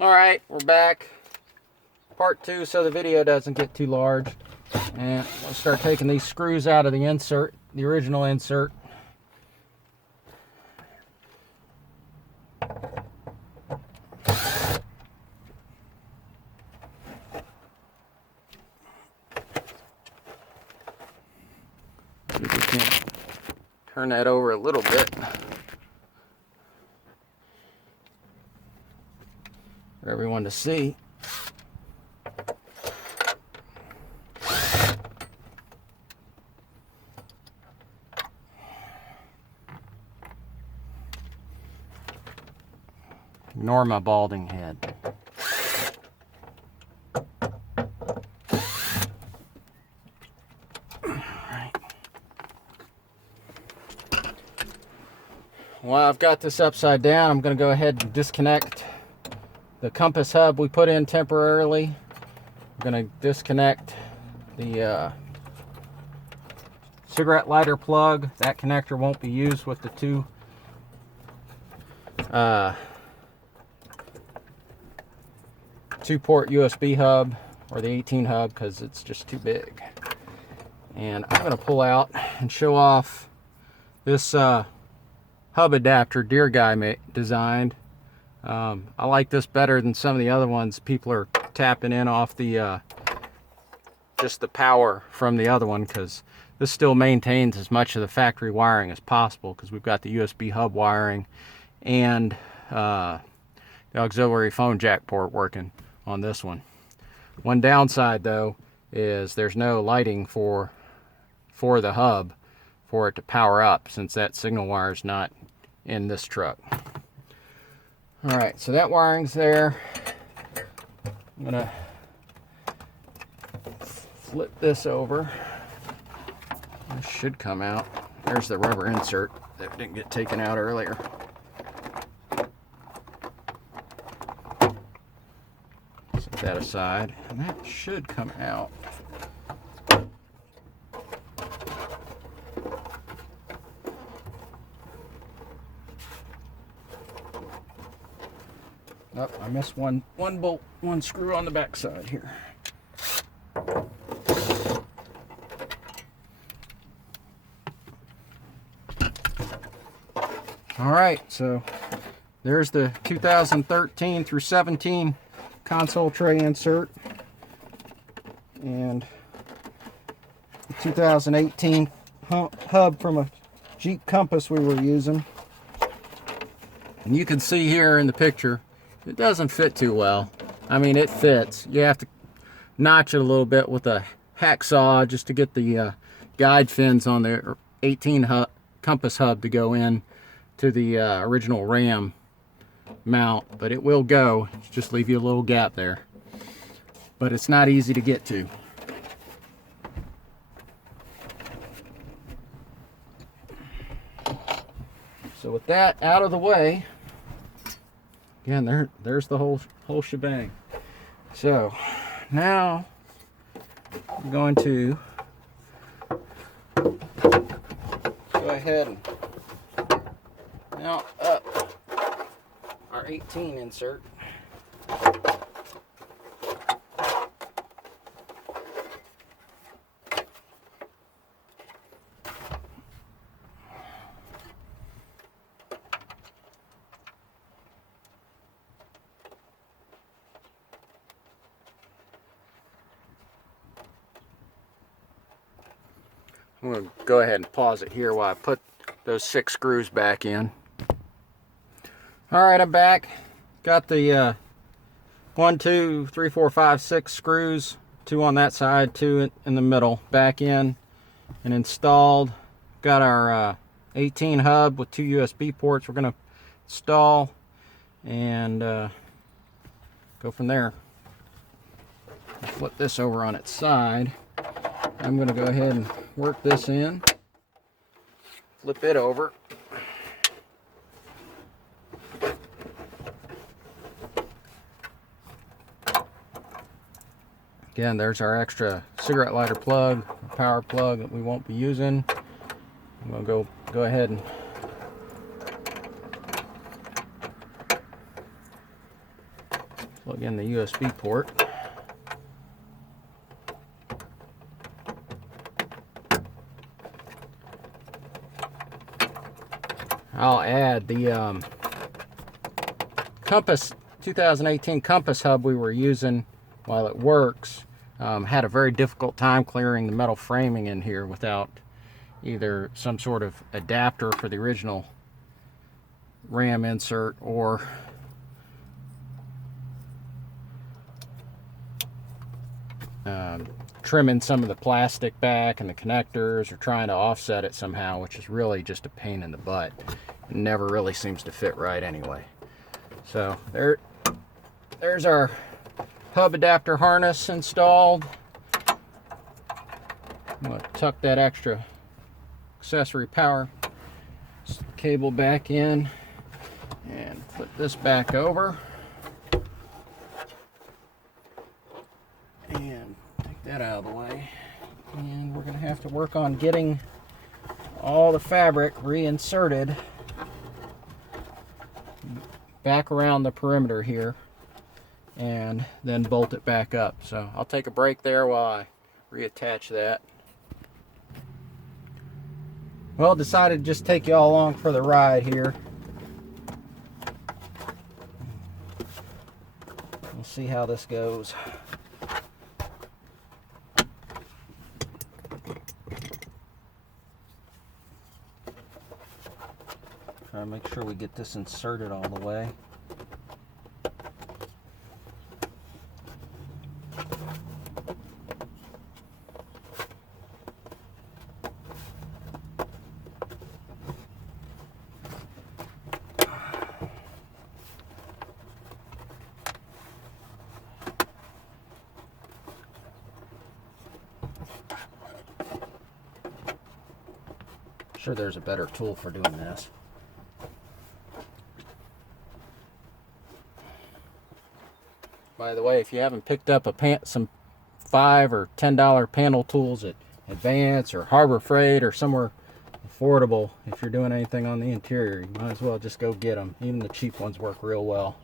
Alright, we're back. Part 2 so the video doesn't get too large. And we'll start taking these screws out of the insert, the original insert. See if we can turn that over a little bit. For everyone to see. Ignore my balding head. Right. While I've got this upside down, I'm going to go ahead and disconnect the compass hub we put in temporarily. I'm going to disconnect the cigarette lighter plug. That connector won't be used with the two two-port USB hub or the 18 hub because it's just too big. And I'm going to pull out and show off this hub adapter DeereGuy designed. I like this better than some of the other ones people are tapping in off the just the power from the other one, because this still maintains as much of the factory wiring as possible because we've got the USB hub wiring and the auxiliary phone jack port working on this one. One downside though is there's no lighting for the hub for it to power up, since that signal wire is not in this truck. Alright, so that wiring's there. I'm gonna flip this over. This should come out. There's the rubber insert that didn't get taken out earlier. Set that aside, and that should come out. Oh, I missed one bolt, one screw on the back side here. All right, so there's the 2013 through 17 console tray insert and the 2018 hub from a Jeep Compass we were using. And you can see here in the picture, it doesn't fit too well. I mean, it fits. You have to notch it a little bit with a hacksaw just to get the guide fins on the 18 Compass hub to go in to the original Ram mount, but it will go. Just leave you a little gap there. But it's not easy to get to. So with that out of the way, again, there's the whole shebang. So now I'm going to go ahead and mount up our 18 insert. I'm going to go ahead and pause it here while I put those 6 screws back in. Alright, I'm back. Got the 1, 2, 3, 4, 5, 6 screws, 2 on that side, 2 in the middle, back in and installed. Got our 18 hub with 2 USB ports we're going to install and go from there. Flip this over on its side. I'm going to go ahead and work this in, flip it over. Again, there's our extra cigarette lighter plug, power plug that we won't be using. I'm going to go ahead and Plug in the USB port. I'll add the compass 2018 compass hub we were using while it works. Had a very difficult time clearing the metal framing in here without either some sort of adapter for the original RAM insert or trimming some of the plastic back and the connectors, or trying to offset it somehow, which is really just a pain in the butt. It never really seems to fit right anyway. So there's our hub adapter harness installed. I'm going to tuck that extra accessory power cable back in and put this back over. And take that out of the way. And we're going to have to work on getting all the fabric reinserted back around the perimeter here and then bolt it back up. So I'll take a break there while I reattach that. Well, decided to just take you all along for the ride here. We'll see how this goes. Try to make sure we get this inserted all the way. Sure, there's a better tool for doing this. By the way, if you haven't picked up some $5 or $10 panel tools at Advance or Harbor Freight or somewhere affordable, if you're doing anything on the interior, you might as well just go get them. Even the cheap ones work real well.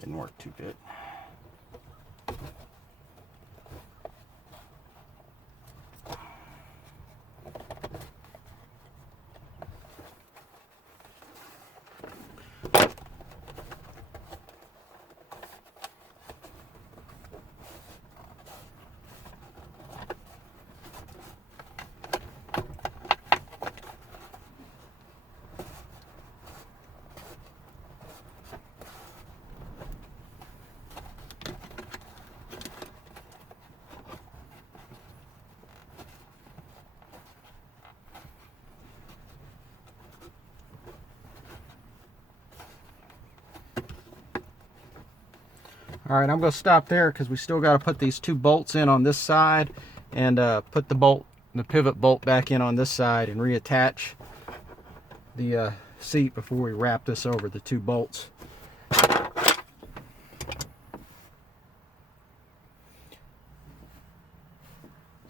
Didn't work too good. All right, I'm going to stop there because we still got to put these 2 bolts in on this side and put the pivot bolt back in on this side and reattach the seat before we wrap this over the 2 bolts. So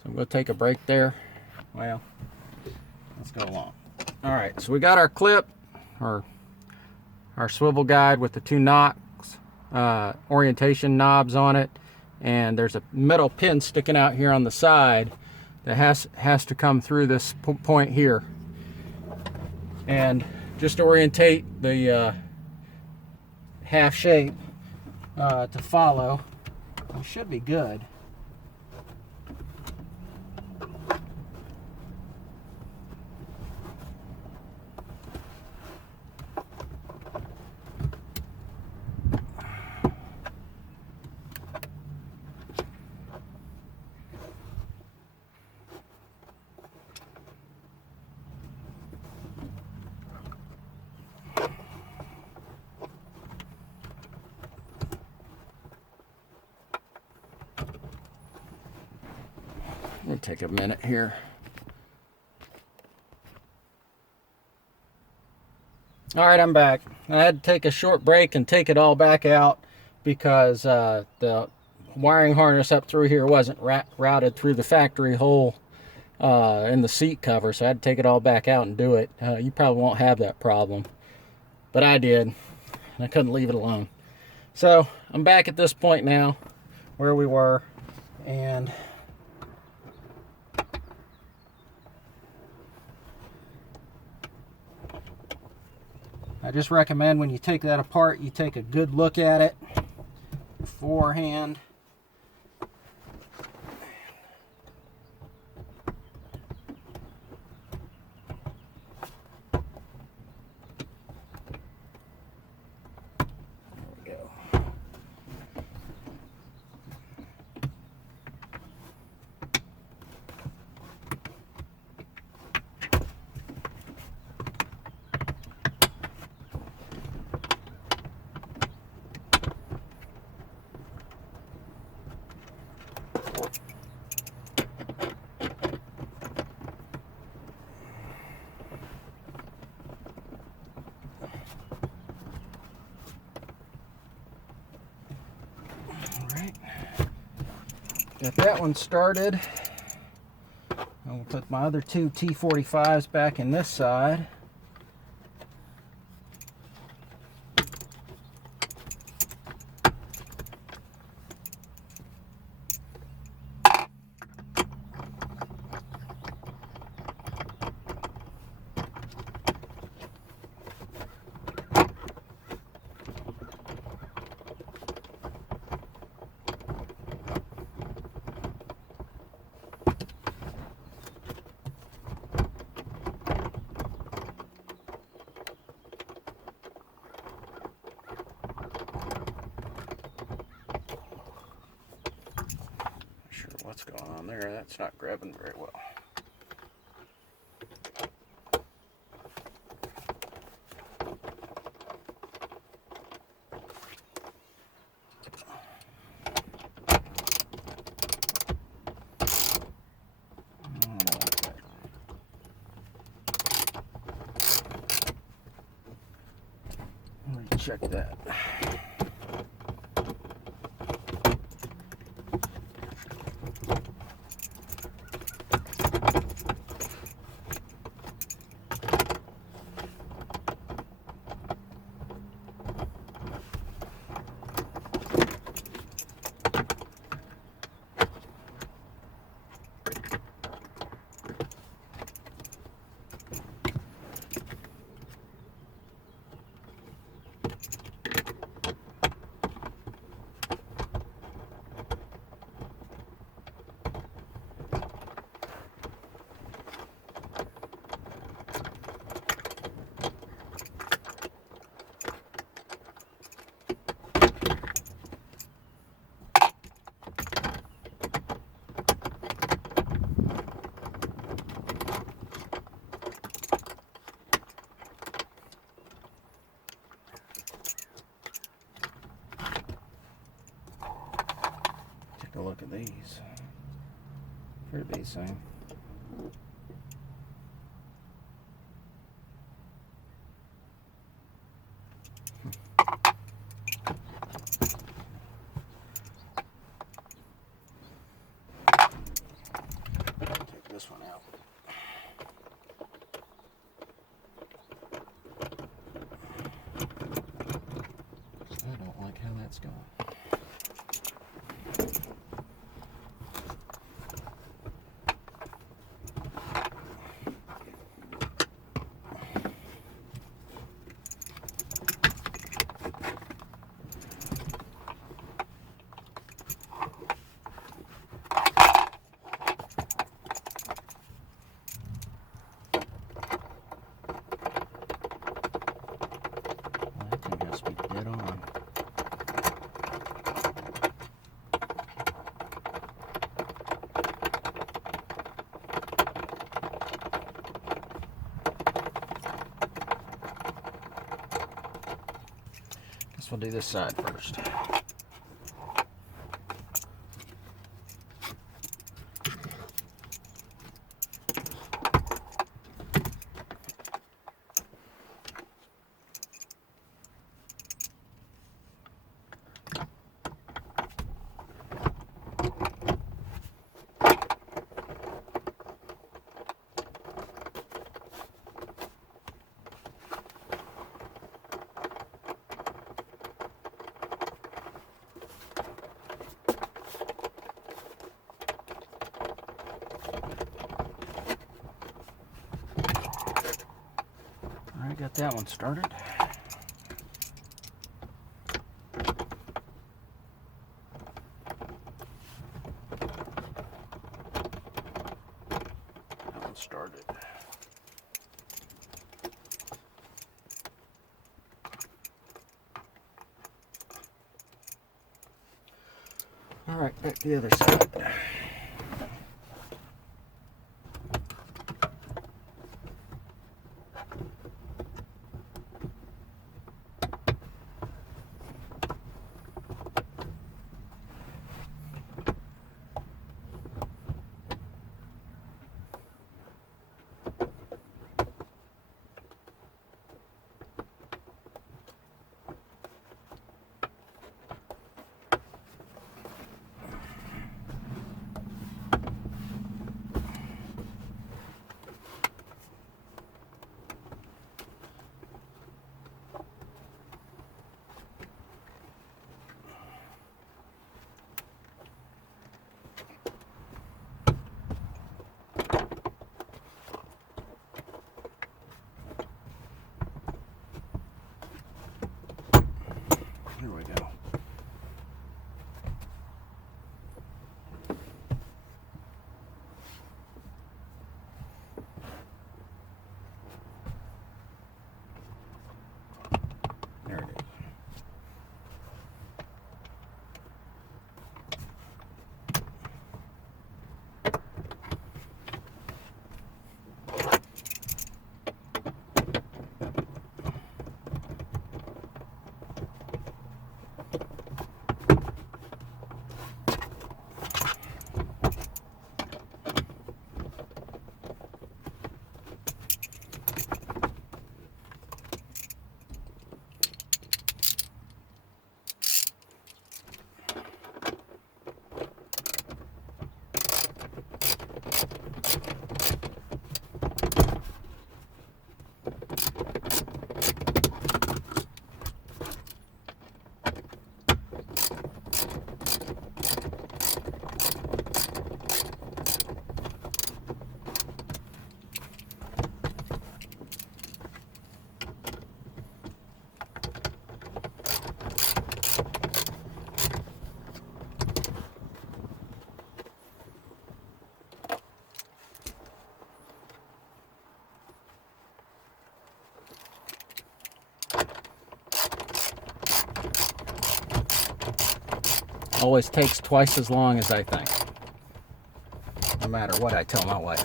I'm going to take a break there. Well, let's go along. All right, so we got our clip, or our swivel guide with the 2 knocks, orientation knobs on it, and there's a metal pin sticking out here on the side that has to come through this point here. And just orientate the half shape to follow. We should be good. Let me take a minute here. All right, I'm back. I had to take a short break and take it all back out because the wiring harness up through here wasn't routed through the factory hole in the seat cover, so I had to take it all back out and do it. You probably won't have that problem, but I did, and I couldn't leave it alone. So I'm back at this point now where we were, and I just recommend when you take that apart, you take a good look at it beforehand. There we go. Got that one started. I'll put my other 2 T45s back in this side. What's going on there? That's not grabbing very well. Let me check that. a look at these. Appear to be the same. Take this one out. I don't like how that's going. That thing has to be dead on. Guess we'll do this side first. Alright, got that one started. That one started. Alright, back to the other side. Here we go. There it is. Always takes twice as long as I think, no matter what I tell my wife.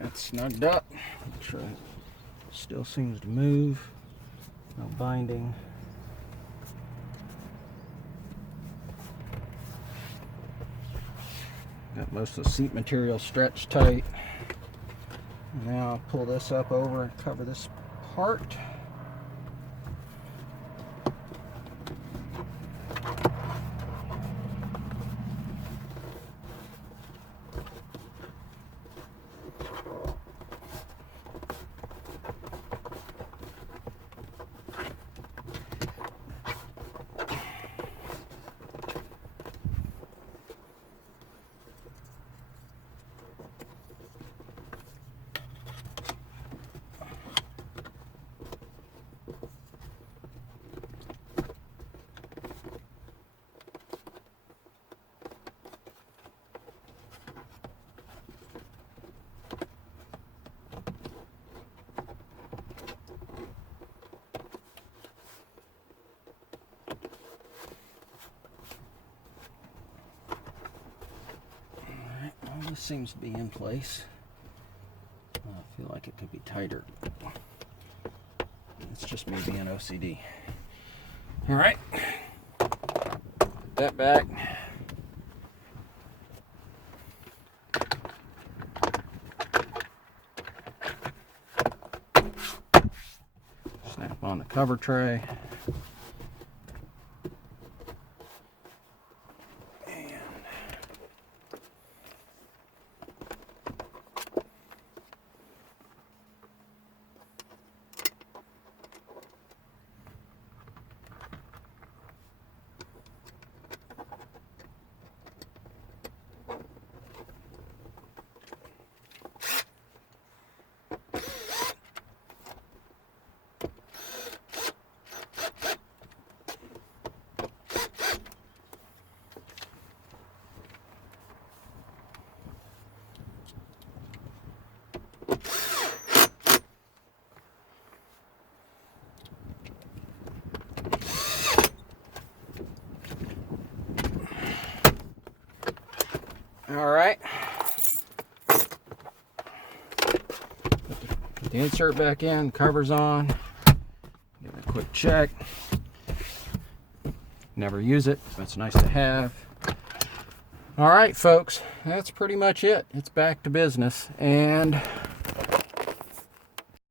That's snugged up. Make sure it still seems to move. No binding. Got most of the seat material stretched tight. Now I'll pull this up over and cover this part. This seems to be in place. I feel like it could be tighter. It's just me being OCD. All right, put that back. Snap on the cover tray. All right. Put the insert back in, cover's on. Give it a quick check. Never use it, but it's nice to have. All right, folks, that's pretty much it. It's back to business. And